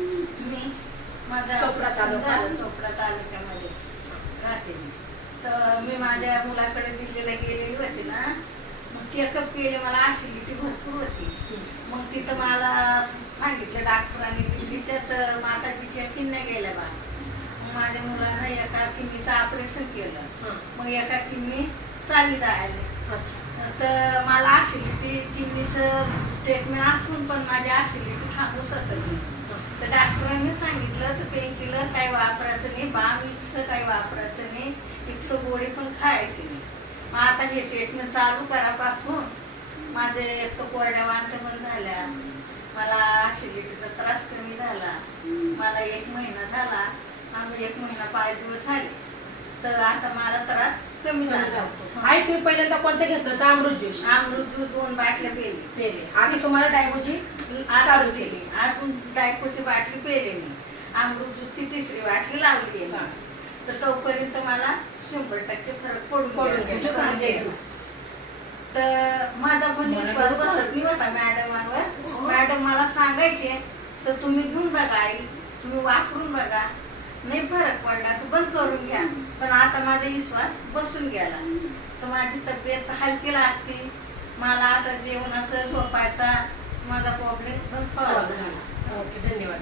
मी माझा चोपडा चोपडा तालुक्यामध्ये राहते मी. तर मी माझ्या मुलाकडे दिल्लीला गेलेली होती ना मग चेकअप केले मला ॲसिडिटी भरपूर होती. मग तिथं मला सांगितलं डॉक्टरांनी दिल्लीच्या तर माताजीच्या किन्या गेल्या बा. मग माझ्या मुलानं एका किडनीचं ऑपरेशन केलं. मग एका किडनी चालली जायला तर मला ॲसिडिटी किडनीचं ट्रीटमेंट असून पण माझी ॲसिडिटी थांबू शकत नाही. तर डॉक्टरांनी सांगितलं तर पेन किलर काही वापरायचं नाही बाम विक्स काही वापरायचं नाही विक्स गोळी पण खायची नाही. मग आता हे ट्रीटमेंट चालू करापासून माझे एक तर कोरड्या वांत पण झाल्या मला ॲसिडिटीचा त्रास कमी झाला मला एक महिना झाला आम्ही एक महिना पाच दिवस झाले. तर आता मला त्रास कमी झाला आई तुम्ही पहिल्यांदा कोणतं घेतलं होतं? अमृत ज्यूस. अमृत दूध दोन बाटल्या पेली. पेले. आधी तुम्हाला डायबोची चालू केली. अजून डायकोची बाटली पेली मी. अमृत दूधची तिसरी बाटली लावली आहे हा. तर तोपर्यंत मला शंभर टक्के फरक पडून पडून. गेला. पडून गेला. तर माझा पण विश्वास बसत नाही होता मॅडमांवर मॅडम मला सांगायचे तर तुम्ही घेऊन बघा आई. तुम्ही वापरून बघा. नाही फरक पडला. तू बंद करून घ्या. पण आता माझा विश्वास बसून गेला. तर माझी तब्येत हलकी लागते. मला आता जेवणाचं झोपायचा माझा प्रॉब्लेम सॉल्व्ह झाला. ओके धन्यवाद.